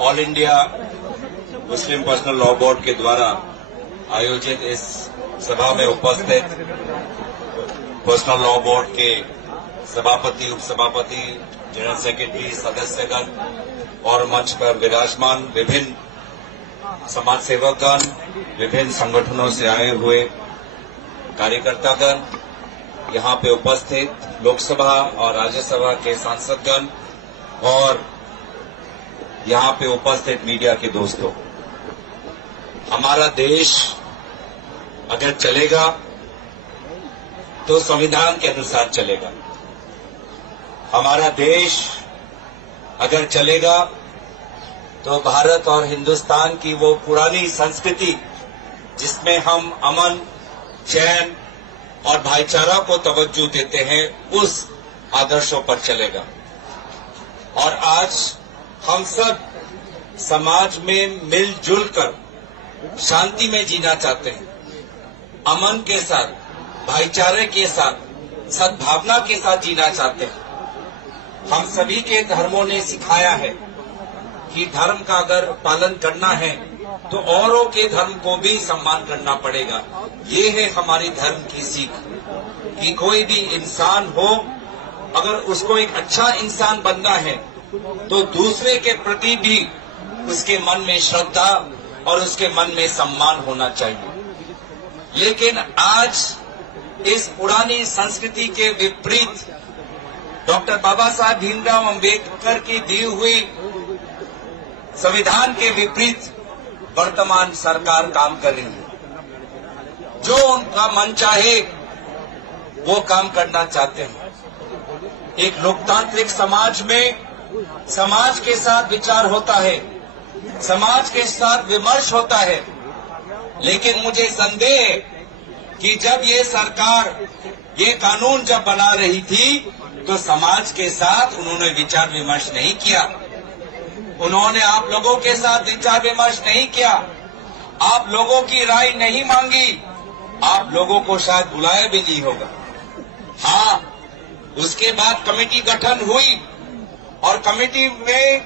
All India Muslim personal law board के द्वारा आयोजित इस सभा में उपस्थित पर्सनल लॉ बोर्ड के सभापति, उपसभापति, जनरल सेक्रेटरी, सदस्यगण और मंच पर विराजमान विभिन्न समाज सेवकगण, विभिन्न संगठनों से आए हुए कार्यकर्तागण, यहाँ पे उपस्थित लोकसभा और राज्यसभा के सांसदगण और यहाँ पे उपस्थित मीडिया के दोस्तों, हमारा देश अगर चलेगा तो संविधान के अनुसार चलेगा। हमारा देश अगर चलेगा तो भारत और हिंदुस्तान की वो पुरानी संस्कृति जिसमें हम अमन, चैन और भाईचारा को तवज्जो देते हैं, उस आदर्शों पर चलेगा। और आज हम सब समाज में मिलजुल कर शांति में जीना चाहते हैं, अमन के साथ, भाईचारे के साथ, सद्भावना के साथ जीना चाहते हैं। हम सभी के धर्मों ने सिखाया है कि धर्म का अगर पालन करना है तो औरों के धर्म को भी सम्मान करना पड़ेगा। ये है हमारी धर्म की सीख कि कोई भी इंसान हो, अगर उसको एक अच्छा इंसान बनना है तो दूसरे के प्रति भी उसके मन में श्रद्धा और उसके मन में सम्मान होना चाहिए। लेकिन आज इस पुरानी संस्कृति के विपरीत डॉक्टर बाबा साहब भीमराव अंबेडकर की दी हुई संविधान के विपरीत वर्तमान सरकार काम कर रही है। जो उनका मन चाहे वो काम करना चाहते हैं। एक लोकतांत्रिक समाज में समाज के साथ विचार होता है, समाज के साथ विमर्श होता है, लेकिन मुझे संदेह है कि जब ये सरकार ये कानून जब बना रही थी तो समाज के साथ उन्होंने विचार विमर्श नहीं किया। उन्होंने आप लोगों के साथ विचार विमर्श नहीं किया, आप लोगों की राय नहीं मांगी, आप लोगों को शायद बुलाया भी नहीं होगा। हाँ, उसके बाद कमेटी गठन हुई और कमेटी में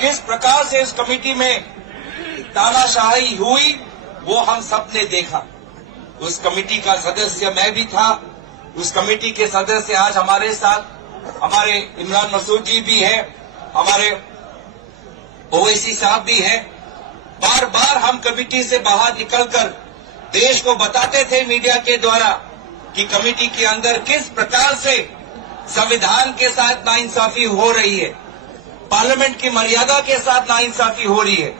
किस प्रकार से उस कमेटी में तानाशाही हुई वो हम सब ने देखा। उस कमेटी का सदस्य मैं भी था। उस कमेटी के सदस्य आज हमारे साथ हमारे इमरान मसूद जी भी है, हमारे ओवैसी साहब भी हैं। बार बार हम कमेटी से बाहर निकलकर देश को बताते थे मीडिया के द्वारा कि कमेटी के अंदर किस प्रकार से संविधान के साथ नाइंसाफी हो रही है, पार्लियामेंट की मर्यादा के साथ नाइंसाफी हो रही है,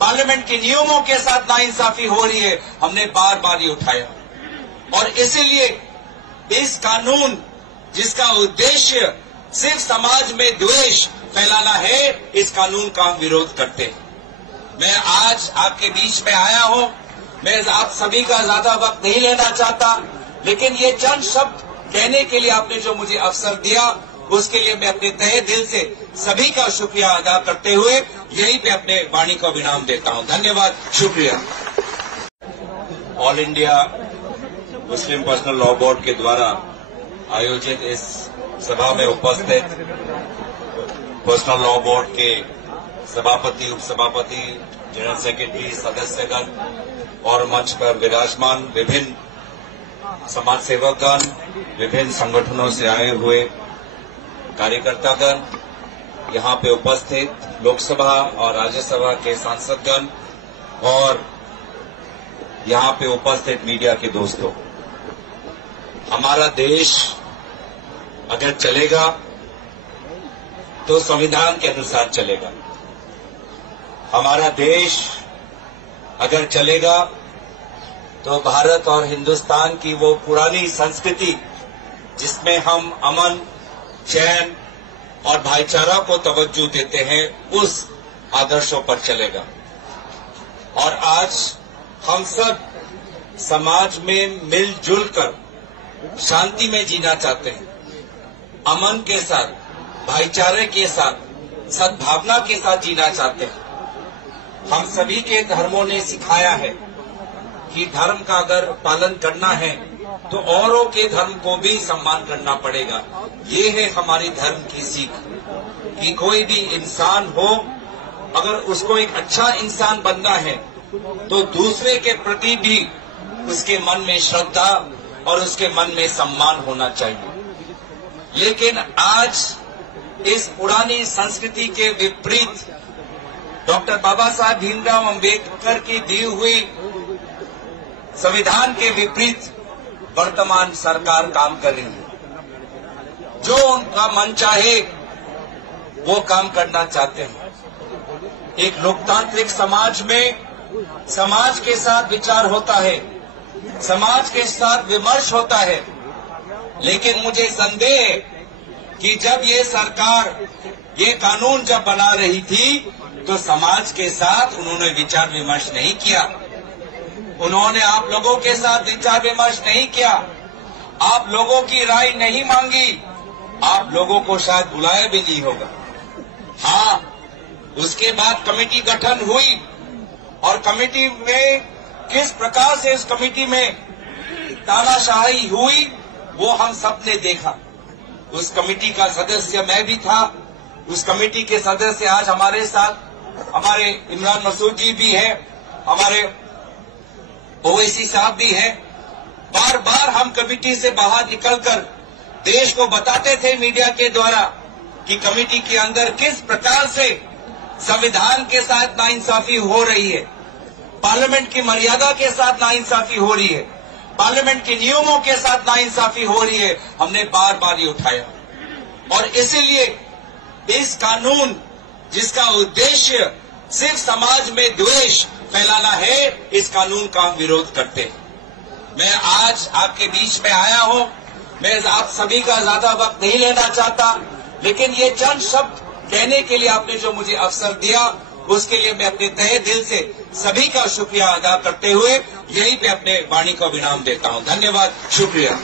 पार्लियामेंट के नियमों के साथ नाइंसाफी हो रही है। हमने बार बार ये उठाया और इसीलिए इस कानून जिसका उद्देश्य सिर्फ समाज में द्वेष फैलाना है, इस कानून का हम विरोध करते हैं। मैं आज आपके बीच में आया हूं, मैं आप सभी का ज्यादा वक्त नहीं लेना चाहता, लेकिन ये चंद शब्द कहने के लिए आपने जो मुझे अवसर दिया उसके लिए मैं अपने तहे दिल से सभी का शुक्रिया अदा करते हुए यहीं पे अपने वाणी को विराम देता हूं। धन्यवाद, शुक्रिया। All India Muslim personal law board के द्वारा आयोजित इस सभा में उपस्थित पर्सनल लॉ बोर्ड के सभापति, उपसभापति, जनरल सेक्रेटरी, सदस्यगण और मंच पर विराजमान विभिन्न समाज सेवकगण, विभिन्न संगठनों से आए हुए कार्यकर्तागण, यहाँ पे उपस्थित लोकसभा और राज्यसभा के सांसदगण और यहाँ पे उपस्थित मीडिया के दोस्तों, हमारा देश अगर चलेगा तो संविधान के अनुसार चलेगा। हमारा देश अगर चलेगा तो भारत और हिंदुस्तान की वो पुरानी संस्कृति जिसमें हम अमन, चैन और भाईचारा को तवज्जो देते हैं, उस आदर्शों पर चलेगा। और आज हम सब समाज में मिलजुल कर शांति में जीना चाहते हैं, अमन के साथ, भाईचारे के साथ, सद्भावना के साथ जीना चाहते हैं। हम सभी के धर्मों ने सिखाया है कि धर्म का अगर पालन करना है तो औरों के धर्म को भी सम्मान करना पड़ेगा। ये है हमारी धर्म की सीख कि कोई भी इंसान हो, अगर उसको एक अच्छा इंसान बनना है तो दूसरे के प्रति भी उसके मन में श्रद्धा और उसके मन में सम्मान होना चाहिए। लेकिन आज इस पुरानी संस्कृति के विपरीत डॉक्टर बाबा साहब भीमराव अंबेडकर की दी हुई संविधान के विपरीत वर्तमान सरकार काम कर रही है। जो उनका मन चाहे वो काम करना चाहते हैं। एक लोकतांत्रिक समाज में समाज के साथ विचार होता है, समाज के साथ विमर्श होता है, लेकिन मुझे संदेह है कि जब ये सरकार ये कानून जब बना रही थी तो समाज के साथ उन्होंने विचार विमर्श नहीं किया। उन्होंने आप लोगों के साथ विचार विमर्श नहीं किया, आप लोगों की राय नहीं मांगी, आप लोगों को शायद बुलाया भी नहीं होगा। हाँ, उसके बाद कमेटी गठन हुई और कमेटी में किस प्रकार से इस कमेटी में तानाशाही हुई वो हम सब ने देखा। उस कमेटी का सदस्य मैं भी था। उस कमेटी के सदस्य आज हमारे साथ हमारे इमरान मसूद जी भी है, हमारे ओवैसी साहब भी हैं। बार बार हम कमेटी से बाहर निकलकर देश को बताते थे मीडिया के द्वारा कि कमेटी के अंदर किस प्रकार से संविधान के साथ नाइंसाफी हो रही है, पार्लियामेंट की मर्यादा के साथ नाइंसाफी हो रही है, पार्लियामेंट के नियमों के साथ नाइंसाफी हो रही है। हमने बार बार ये उठाया और इसीलिए इस कानून जिसका उद्देश्य सिर्फ समाज में द्वेष फैलाना है, इस कानून का हम विरोध करते हैं। मैं आज आपके बीच में आया हूं, मैं आप सभी का ज्यादा वक्त नहीं लेना चाहता, लेकिन ये चंद शब्द कहने के लिए आपने जो मुझे अवसर दिया उसके लिए मैं अपने तहे दिल से सभी का शुक्रिया अदा करते हुए यहीं पे अपने वाणी को विराम देता हूं। धन्यवाद, शुक्रिया।